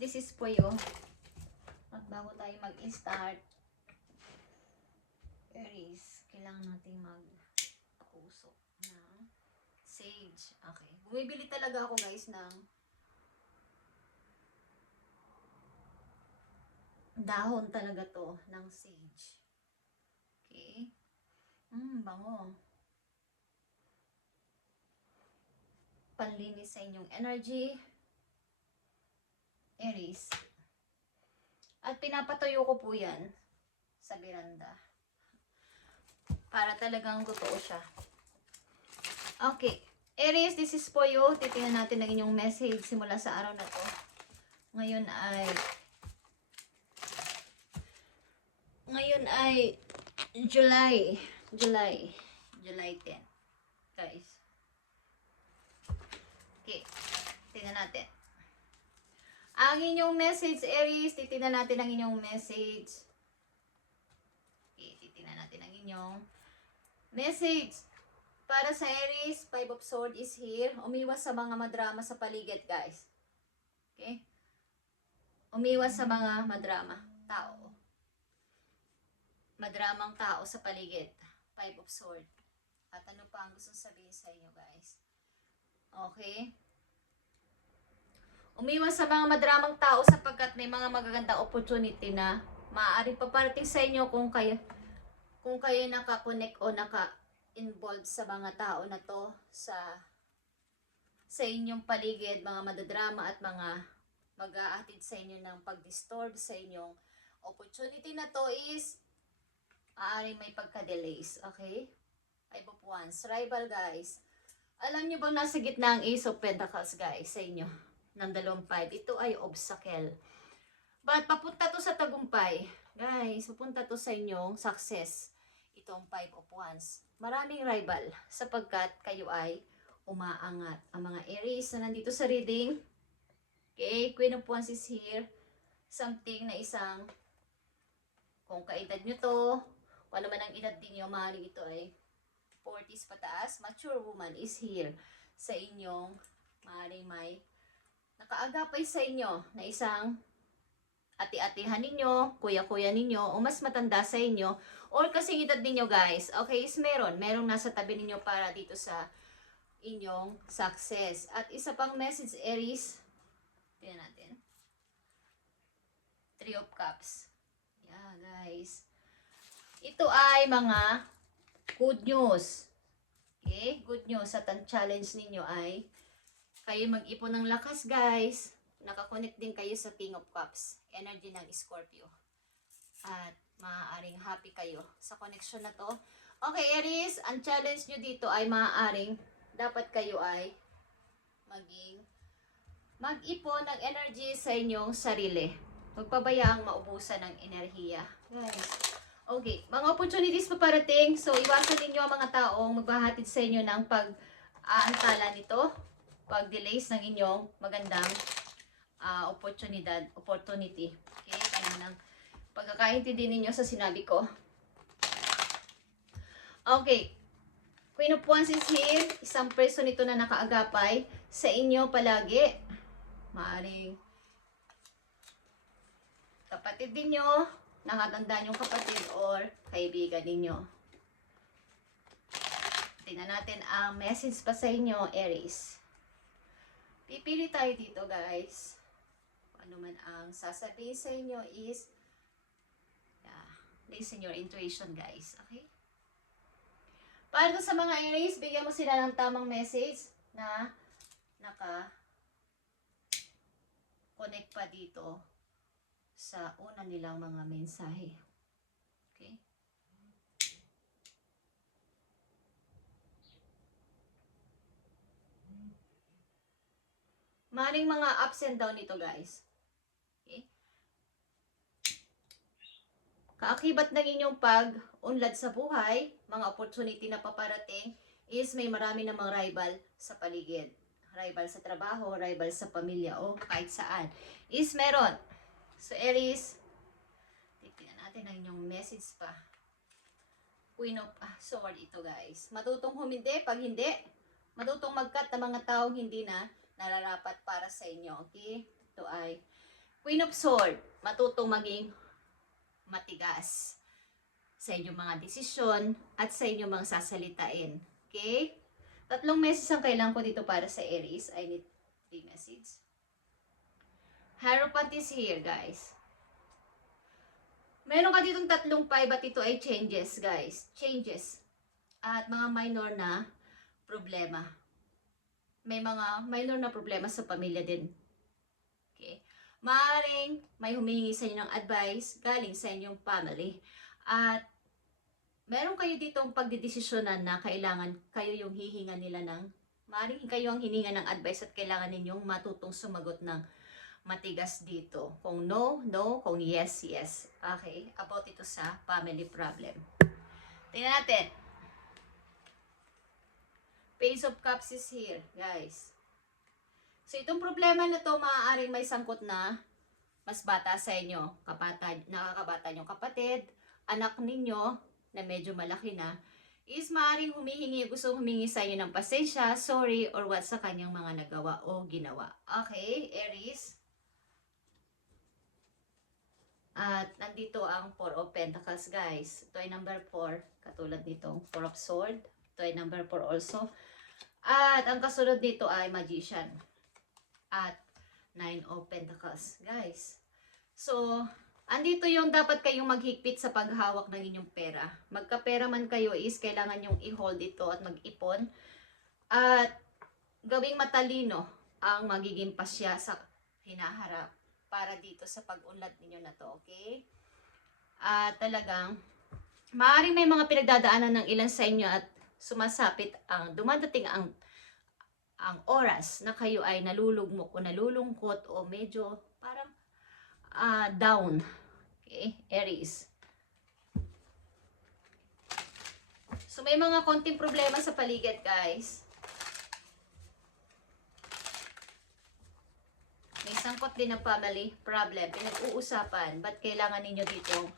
this is for you. At bago tayo mag-start, Aries, kailangan natin mag-usok ng sage. Okay. Bumibili talaga ako guys ng dahon talaga to ng sage. Okay. Bango. Panlinis sa inyong energy, Aries. At pinapatuyo ko po yan sa beranda. Para talagang totoo siya. Okay. Aries, this is for you. Titingnan natin ang inyong message simula sa araw na to. Ngayon ay July 10. Guys. Okay. Tingnan natin. Ang inyong message, Aries. Titingnan natin ang inyong message. Okay. Titingnan natin ang inyong message. Para sa Aries, 5 of Swords is here. Umiwas sa mga madrama sa paligid, guys. Okay? Umiwas sa mga madrama. Tao. Madramang tao sa paligid. 5 of Swords. At ano pa ang gusto sabihin sa inyo, guys? Okay? Umiwas sa mga madramang tao sapagkat may mga magagandang opportunity na maaaring paparating sa inyo kung kayo nakakonect o naka-involved sa mga tao na to sa inyong paligid, mga madadrama at mga mag-aatid sa inyo ng pag-disturb sa inyong opportunity na to is maaaring may pagka-delays. Okay? 5 of Wands. Rival, guys. Alam nyo bang nasa gitna ang Ace of Pentacles, guys, sa inyo? Ng 2-5. Ito ay obstacle. But papunta to sa tagumpay. Guys, papunta to sa inyong success. Itong 5 of Wands. Maraming rival sapagkat kayo ay umaangat. Ang mga Aries na nandito sa reading. Okay, Queen of Wands is here. Something na isang, kung kaedad nyo to, o naman ang edad din nyo, maaaring ito ay 40s pataas. Mature woman is here sa inyong, maaaring may nakaagapay sa inyo na isang ati-atihan ninyo, kuya-kuya ninyo, o mas matanda sa inyo, or kasing edad ninyo, guys. Okay, is merong nasa tabi ninyo para dito sa inyong success. At isa pang message, Aries. Tingnan natin. 3 of Cups. Yeah, guys. Ito ay mga good news. Okay, good news. At ang challenge ninyo ay kayo mag-ipon ng lakas, guys. Nakakonect din kayo sa King of Cups. Energy ng Scorpio. At maaaring happy kayo sa connection na to. Okay, Aries, ang challenge nyo dito ay maaaring dapat kayo ay mag-ipon ng energy sa inyong sarili. Magpabayaang maubusan ng enerhiya. Guys. Okay, mga opportunities pa parating. So, iwasan ninyo ang mga taong magbahatid sa inyo ng pag-aantala nito. Pag-delays ng inyong magandang opportunity. Okay, kaya ng pagkakaintindi ninyo sa sinabi ko. Okay, Queen of Wands is here. Isang person ito na nakaagapay sa inyo palagi. Maaring kapatid ninyo, nakatanda yung kapatid or kaibigan ninyo. Tingnan natin ang message pa sa inyo, Aries. Pipili tayo dito, guys. Ano man ang sasabihin sa inyo is listen your intuition, guys. Okay? Para sa mga Aries, bigyan mo sila ng tamang message na naka-connect pa dito sa una nilang mga mensahe. Okay? Maring mga ups and down ito, guys. Okay? Kaakibat ng inyong pag-unlad sa buhay, mga opportunity na paparating, is may marami namang rival sa paligid. Rival sa trabaho, rival sa pamilya, o kahit saan. Is meron. So, Aries, titignan natin ang inyong message pa. Queen of Swords ito, guys. Matutong humindi, pag hindi, matutong mag-cut ng mga taong hindi na nararapat para sa inyo. Okay? Ito ay Queen of Sword, matutong maging matigas sa inyong mga desisyon at sa inyong mga sasalitain. Okay? 3 messages ang kailangan ko dito para sa Aries. I need 3 messages. Hierophant is here, guys. Meron ka ditong 3 5 at ito ay changes, guys. Changes. At mga minor na problema. May mga minor na problema sa pamilya din. Okay? Maaaring may humingi sa inyo ng advice galing sa inyong family. At meron kayo ditong pagdidesisyonan na kailangan kayo yung hihinga nila ng, maaaring kayo ang hininga ng advice at kailangan ninyong matutong sumagot ng matigas dito. Kung no, no. Kung yes, yes. Okay? About ito sa family problem. Tingnan natin. Page of Cups is here, guys. So, itong problema na to, maaaring may sangkot na mas bata sa inyo. Nakakabata nyong kapatid, anak ninyo, na medyo malaki na, is maaaring gustong humingi sa inyo ng pasensya, sorry, or what sa kanyang mga nagawa o ginawa. Okay, Aries. At nandito ang 4 of Pentacles, guys. Ito ay number 4, katulad nitong 4 of Swords. Ito ay number 4 also. At ang kasunod dito ay Magician. At 9 of Pentacles, guys. So, andito yung dapat kayong maghigpit sa paghawak ng inyong pera. Magkapera man kayo is kailangan yung i-hold ito at mag-ipon. At gawing matalino ang magiging pasya sa hinaharap para dito sa pag-unlad ninyo na to, okay? At talagang, maaaring may mga pinagdadaanan ng ilan sa inyo at sumasapit dumadating ang oras na kayo ay nalulugmok o nalulungkot o medyo parang down. Okay, Aries. So may mga konting problema sa paligid, guys. May sangkot din ng family problem, pinag-uusapan. Ba't kailangan ninyo dito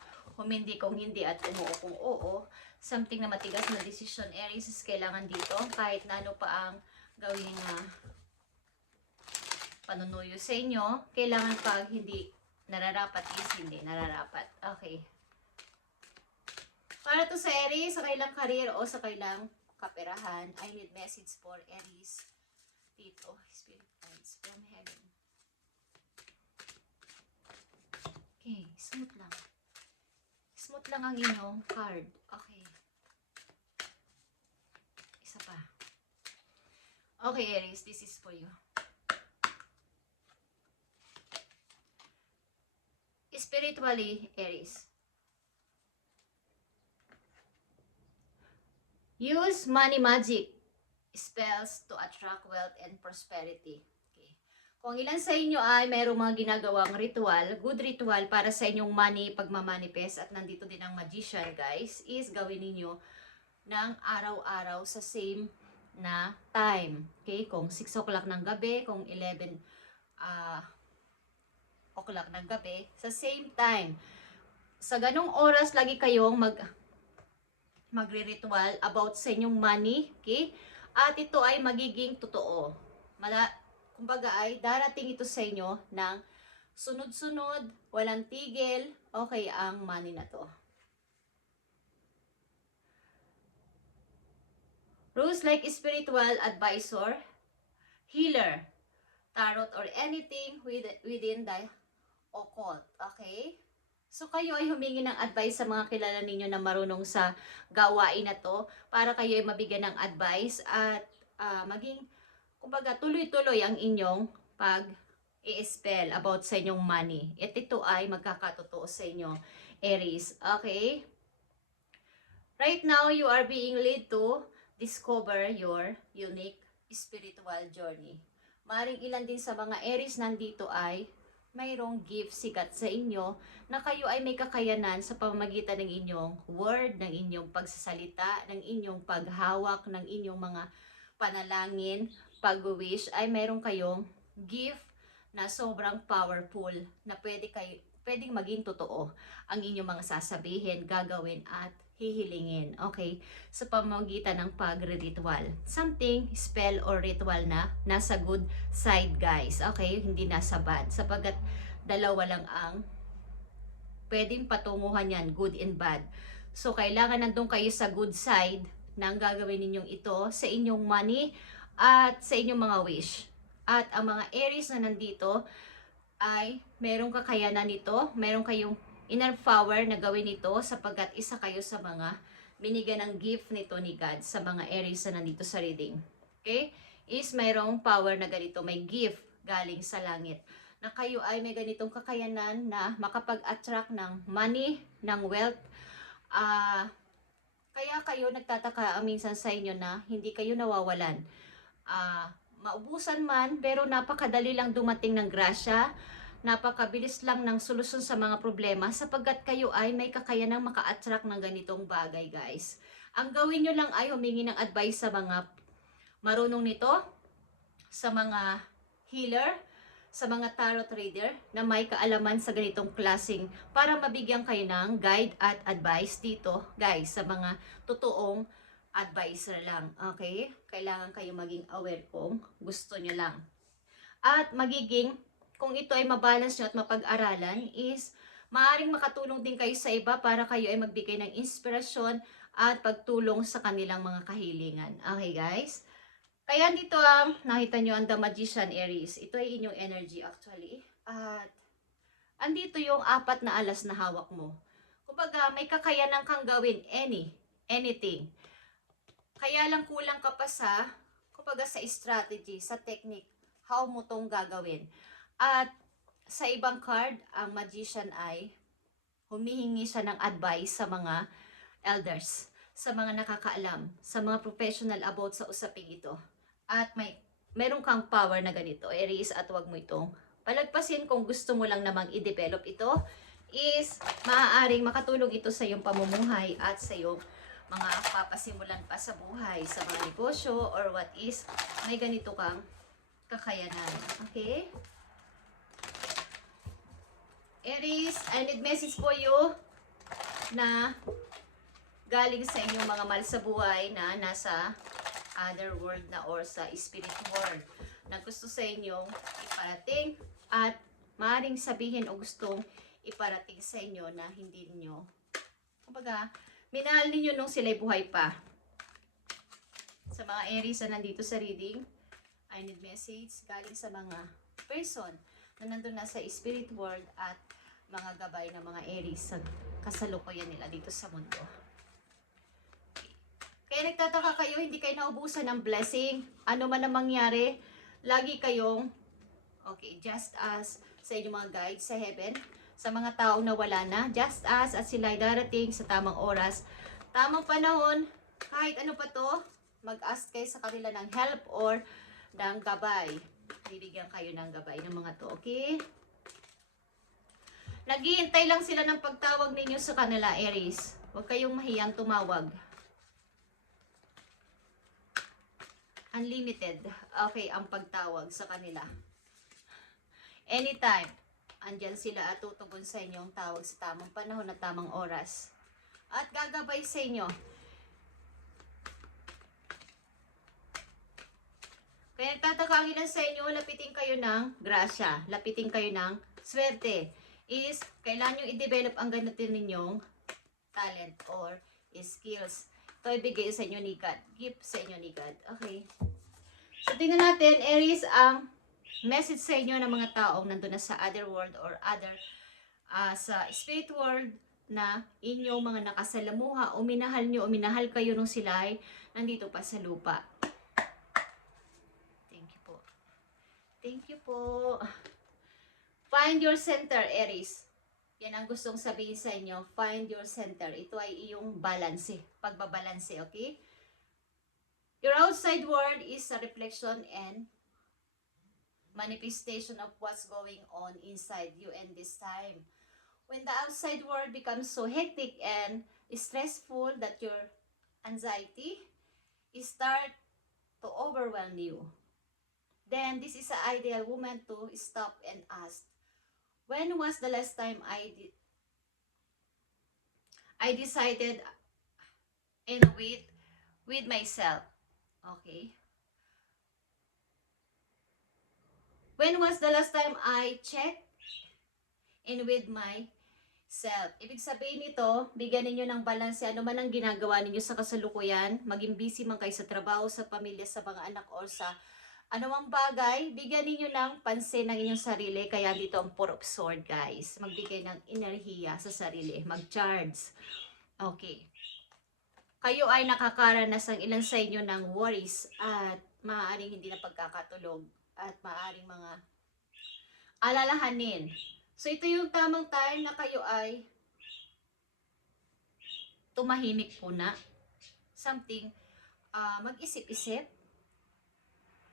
humindi kung hindi at umuo kung oo? Something na matigas na decision, Aries, is kailangan dito. Kahit na ano pa ang gawing panunuyo sa inyo, kailangan pag hindi nararapat is hindi nararapat. Okay. Para to sa Aries, sa kailang career o sa kailang kaperahan, I need message for Aries. Dito, Spirit Guides from Heaven. Okay, smooth lang. Smooth lang ang inyong card. Okay. Isa pa. Okay, Aries, this is for you. Spiritually, Aries. Use money magic spells to attract wealth and prosperity. Okay. Kung ilan sa inyo ay mayroong mga ginagawang ritual, good ritual para sa inyong money, pagmamanifest, at nandito din ang magician, guys, is gawin ninyo ng araw-araw sa same na time. Okay? Kung 6 o'clock ng gabi, kung 11 o'clock ng gabi, sa same time. Sa ganong oras, lagi kayong magre-ritual about sa inyong money. Okay? At ito ay magiging totoo. Kumbaga ay darating ito sa inyo ng sunod-sunod, walang tigil, okay ang money na to. Rules like spiritual advisor, healer, tarot, or anything within the occult. Okay? So kayo ay humingi ng advice sa mga kilala ninyo na marunong sa gawain na to para kayo ay mabigyan ng advice at maging, kumbaga, tuloy-tuloy ang inyong pag-i-spell about sa inyong money. At ito ay magkakatotoo sa inyo, Aries. Okay? Right now, you are being led to discover your unique spiritual journey. Maring ilan din sa mga Aries nandito ay mayroong gift sikat sa inyo na kayo ay may kakayanan sa pamamagitan ng inyong word, ng inyong pagsasalita, ng inyong paghawak, ng inyong mga panalangin, pag-wish, ay mayroong kayong gift na sobrang powerful na pwedeng maging totoo ang inyong mga sasabihin, gagawin at hihilingin, okay? Sa pamamagitan ng pagre-ritual. Something, spell or ritual na nasa good side, guys, okay? Hindi nasa bad, sapagkat dalawa lang ang pwedeng patunguhan yan, good and bad. So, kailangan nandun kayo sa good side ng gagawin ninyong ito sa inyong money at sa inyong mga wish. At ang mga Aries na nandito ay merong kakayanan nito, meron kayong inner power na gawin ito sapagkat isa kayo sa mga binigyan ng gift nito ni God sa mga Aries na nandito sa reading. Okay? Is mayroong power na ganito, may gift galing sa langit na kayo ay may ganitong kakayanan na makapag-attract ng money, ng wealth. Kaya kayo nagtataka minsan sa inyo na hindi kayo nawawalan. Maubusan man, pero napakadali lang dumating ng grasya, napakabilis lang ng solusyon sa mga problema sapagkat kayo ay may kakayanang maka-attract ng ganitong bagay, guys. Ang gawin nyo lang ay humingi ng advice sa mga marunong nito, sa mga healer, sa mga tarot reader na may kaalaman sa ganitong klaseng para mabigyan kayo ng guide at advice dito, guys, sa mga totoong advisor lang, okay? Kailangan kayo maging aware kung gusto nyo lang. At magiging, kung ito ay mabalance nyo at mapag-aralan, is maaaring makatulong din kayo sa iba para kayo ay magbigay ng inspirasyon at pagtulong sa kanilang mga kahilingan. Okay, guys? Kaya dito nakita nyo ang The Magician, Aries. Ito ay inyong energy actually. At andito yung 4 na alas na hawak mo. Kumbaga, may kakayanan kang gawin anything. Kaya lang kulang ka pa sa, kumbaga, sa strategy, sa technique, how mo tong gagawin. At sa ibang card, ang Magician ay humihingi siya ng advice sa mga elders, sa mga nakakaalam, sa mga professional about sa usaping ito. At meron kang power na ganito, Aries, at wag mo itong palagpasin. Kung gusto mo lang namang i-develop ito, is maaaring makatulong ito sa iyong pamumuhay at sa iyong mga papasimulan pa sa buhay, sa mga negosyo, or what is, may ganito kang kakayanan. Okay? Aries, I need message for you na galing sa inyong mga mahal sa buhay na nasa other world na or sa spirit world na gusto sa inyong iparating at maaaring sabihin o gustong iparating sa inyo na hindi niyo, kumbaga, minahal ninyo nung sila'y buhay pa. Sa mga Aries na nandito sa reading, I need message galing sa mga person na nandun na sa spirit world at mga gabay ng mga Aries sa kasalukuyan nila dito sa mundo. Kaya nagtataka kayo, hindi kayo naubusan ng blessing. Ano man ang mangyari, lagi kayong, okay, just as sa inyong mga guides sa heaven, sa mga tao na wala na, just as at sila ay darating sa tamang oras, tamang panahon, kahit ano pa to, mag-ask kayo sa kanila ng help or ng gabay. Bibigyan kayo ng gabay ng mga to, okay? Naghihintay lang sila ng pagtawag ninyo sa kanila, Aries. Huwag kayong mahiyang tumawag. Unlimited. Okay, ang pagtawag sa kanila. Anytime. Andyan sila at tutugon sa inyong tawag sa tamang panahon at tamang oras. At gagabay sa inyo. Kaya nagtataka ang ilan sa inyo, lapitin kayo ng grasya. Lapitin kayo ng swerte. Is, kailangan nyo i-develop ang ganito ninyong talent or skills. Ito ibigay sa inyo ni God. Gift sa inyo ni God. Okay. So, tingnan natin, Aries, ang message sa inyo ng mga taong nandun na sa other world or other, sa spirit world na inyong mga nakasalamuha o minahal nyo o minahal kayo nung sila ay nandito pa sa lupa. Thank you po. Thank you po. Find your center, Aries. Yan ang gustong sabihin sa inyo. Find your center. Ito ay iyong balance. Pagbabalanse, okay? Your outside world is a reflection and manifestation of what's going on inside you and this time. When the outside world becomes so hectic and stressful that your anxiety start to overwhelm you, then this is an ideal moment to stop and ask, when was the last time I decided and with myself. Okay? When was the last time I checked in with myself? Ibig sabihin nito, bigyan ninyo ng balanse ano man ang ginagawa ninyo sa kasalukuyan, maging busy man kayo sa trabaho, sa pamilya, sa mga anak, or sa anumang bagay, bigyan ninyo ng pansin ng inyong sarili. Kaya dito ang Four of Swords, guys. Magbigay ng enerhiya sa sarili. Mag-charge. Okay. Kayo ay nakakaranas ng ilan sa inyo ng worries at maaaring hindi na pagkakatulog at maaaring mga alalahanin. So ito yung tamang time na kayo ay tumahimik muna. Something, mag-isip-isip.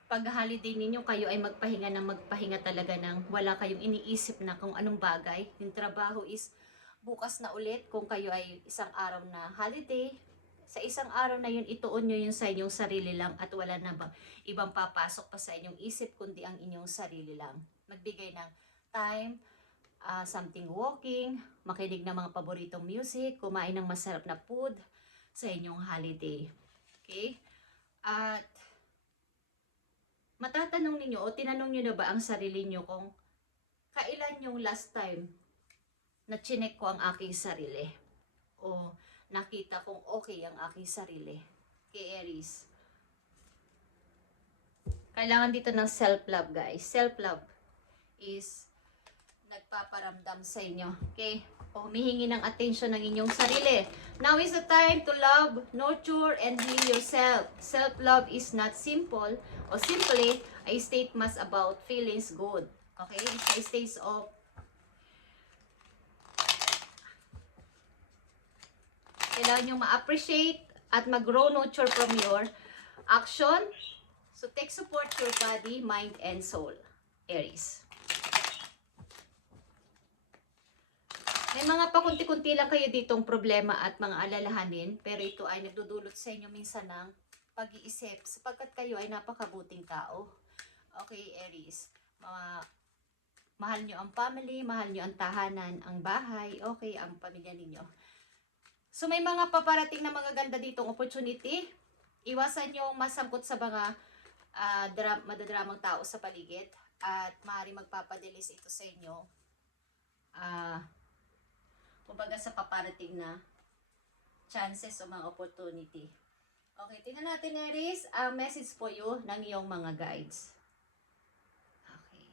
Pag holiday ninyo, kayo ay magpahinga ng magpahinga talaga ng wala kayong iniisip na kung anong bagay. Yung trabaho is bukas na ulit kung kayo ay isang araw na holiday. Sa isang araw na yun, ituon nyo yun sa inyong sarili lang at wala na ba ibang papasok pa sa inyong isip kundi ang inyong sarili lang. Magbigay ng time, something walking, makinig ng mga paboritong music, kumain ng masarap na food sa inyong holiday. Okay? At matatanong ninyo o tinanong nyo na ba ang sarili nyo kung kailan yung last time na chinek ko ang aking sarili o nakita kong okay ang aking sarili. Kay Aries, kailangan dito ng self-love, guys. Self-love is nagpaparamdam sa inyo. Okay? O humihingi ng attention ng inyong sarili. Now is the time to love, nurture, and heal yourself. Self-love is not simple o simply a statement about feelings good. Okay? It's a state of kailangan nyo ma-appreciate at mag-grow nurture from your action. So take support your body, mind, and soul. Aries. May mga pakunti-kunti lang kayo ditong problema at mga alalahanin, pero ito ay nagdudulot sa inyo minsan ng pag-iisip sapagkat kayo ay napakabuting tao. Okay, Aries. Mahal nyo ang family, mahal nyo ang tahanan, ang bahay, okay, ang pamilya ninyo. So may mga paparating na magaganda ditong opportunity. Iwasan nyo masangkot sa mga madadramang tao sa paligid at maaari magpapadelis ito sa inyo. Kumbaga sa paparating na chances o mga opportunity. Okay, tingnan natin, Aries, ang message po you ng iyong mga guides. Okay.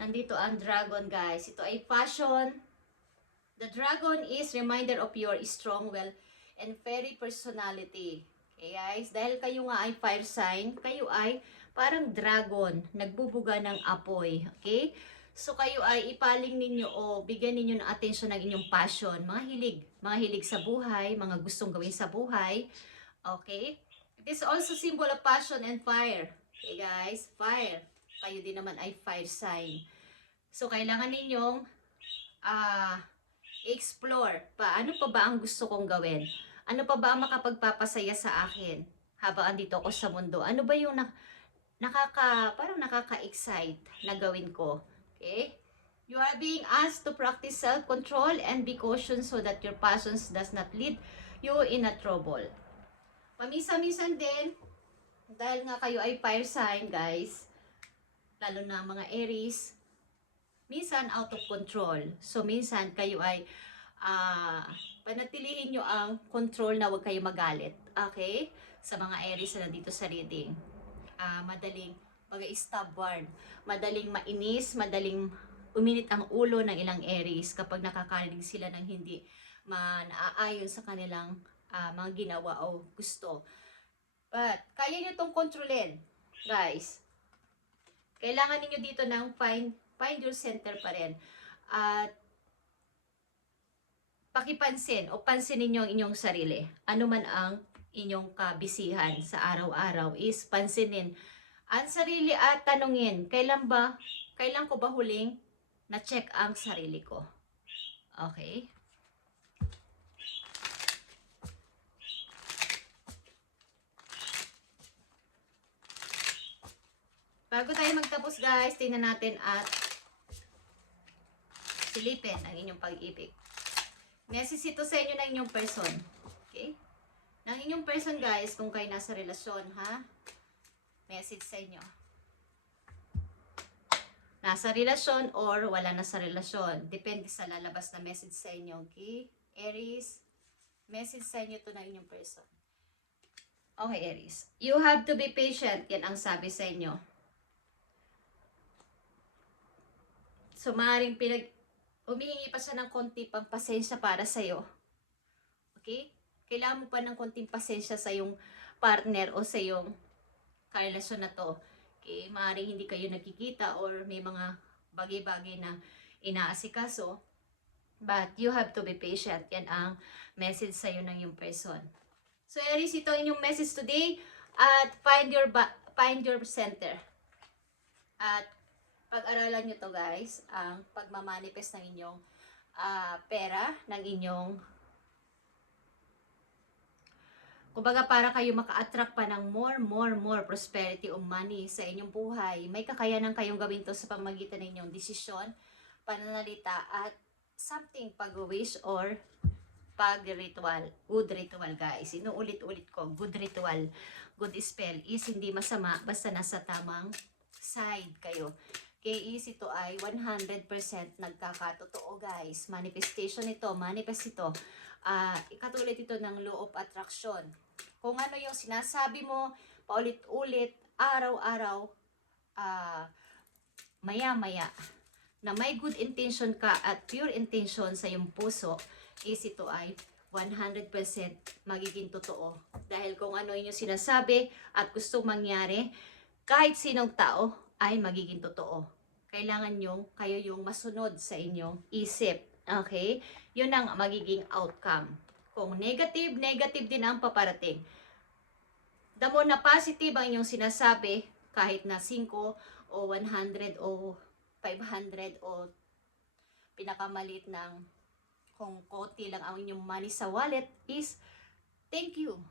Nandito ang dragon, guys. Ito ay passion. The dragon is reminder of your strong will and fairy personality. Okay, guys? Dahil kayo nga ay fire sign, kayo ay parang dragon, nagbubuga ng apoy. Okay? So kayo ay ipaling ninyo o bigyan ninyo ng atensyon ng inyong passion, mga hilig sa buhay, mga gustong gawin sa buhay. Okay? It is also symbol of passion and fire. Okay guys, fire. Kayo din naman ay fire sign. So kailangan ninyong explore paano pa ba ang gusto kong gawin? Ano pa ba ang makapagpapasaya sa akin habang andito ako sa mundo? Ano ba yung parang nakaka-excite na gawin ko? Okay? You are being asked to practice self-control and be cautious so that your passions does not lead you in a trouble. Paminsan-minsan din, dahil nga kayo ay fire sign, guys, lalo na mga Aries, minsan out of control. So, minsan kayo ay panatilihin nyo ang control na huwag kayo magalit. Okay? Sa mga Aries na nandito sa reading. Madaling stubborn, madaling mainis, madaling uminit ang ulo ng ilang Aries kapag nakakarinig sila ng hindi naaayon sa kanilang mga ginawa o gusto. But, kaya nyo itong kontrolin, guys. Kailangan niyo dito ng find your center pa rin. At pakipansin o pansinin niyo ang inyong sarili. Ano man ang inyong kabisihan sa araw-araw is pansinin ang sarili at tanungin, kailan ko ba huling na-check ang sarili ko? Okay? Bago tayo magtapos, guys, tingnan natin at silipin ang inyong pag-ibig. Message ito sa inyo ng inyong person. Okay? Ng inyong person, guys, kung kayo nasa relasyon, ha? Message sa inyo. Nasa relasyon or wala na sa relasyon. Depende sa lalabas na message sa inyo. Okay? Aries, message sa inyo to ng inyong person. Okay, Aries. You have to be patient. Yan ang sabi sa inyo. So, maaaring humihingi pa siya ng konti pang pasensya para sa'yo. Okay? Kailangan mo pa ng konting pasensya sa yung partner o sa yung karelasyon na to. Okay? Maaaring hindi kayo nagkikita or may mga bagay-bagay na inaasikaso. But you have to be patient. Yan ang message sa'yo ng yung person. So, Aries, ito inyong message today. At find your center. At pag-aralan nyo to, guys, ang pagmamanifest ng inyong pera, ng inyong, kumbaga para kayo maka-attract pa ng more prosperity o money sa inyong buhay. May kakayanan kayong gawin to sa pamamagitan ng inyong desisyon, pananalita, at something pag-wish or pag-ritual. Good ritual, guys. Inuulit-ulit ko, good ritual, good spell is hindi masama basta nasa tamang side kayo. Okay, is ito ay 100% nagkakatotoo, guys. Manifestation ito, manifest ito. Katulad ito ng law of attraction. Kung ano yung sinasabi mo, paulit-ulit, araw-araw, maya-maya, na may good intention ka at pure intention sa iyong puso, is ito ay 100% magiging totoo. Dahil kung ano yung sinasabi at gustong mangyari, kahit sinong tao, ay magiging totoo. Kailangan kayo yung masunod sa inyong isip. Okay? Yun ang magiging outcome. Kung negative, negative din ang paparating. The more na positive ang inyong sinasabi, kahit na 5 o 100 o 500 o pinakamaliit ng kung konti lang ang inyong money sa wallet is, thank you.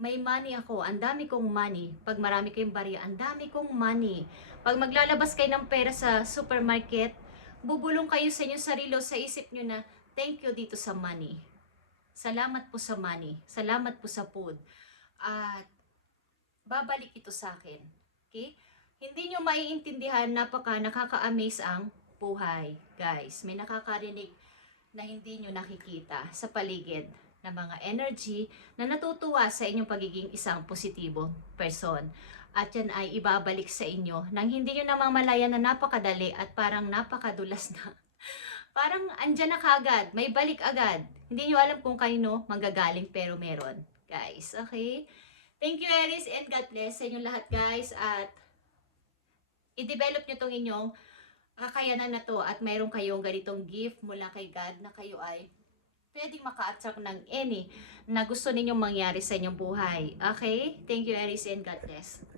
May money ako, ang dami kong money. Pag marami kayong barya, ang dami kong money. Pag maglalabas kayo ng pera sa supermarket, bubulong kayo sa inyong sarili, sa isip nyo na, thank you dito sa money. Salamat po sa money. Salamat po sa food. At babalik ito sa akin. Okay? Hindi nyo maiintindihan, nakaka-amaze ang buhay. Guys, may nakakarinig na hindi nyo nakikita sa paligid na mga energy na natutuwa sa inyong pagiging isang positibo person. At yan ay ibabalik sa inyo nang hindi nyo namamalayan na napakadali at parang napakadulas na. Parang andyan na kagad, may balik agad. Hindi nyo alam kung kaino manggagaling pero meron. Guys, okay? Thank you, Aries, and God bless sa inyong lahat, guys. At i-develop nyo tong inyong kakayanan na to at mayroon kayong ganitong gift mula kay God na kayo ay pwedeng maka-attract ng any na gusto ninyong mangyari sa inyong buhay. Okay? Thank you, Aries, and God bless.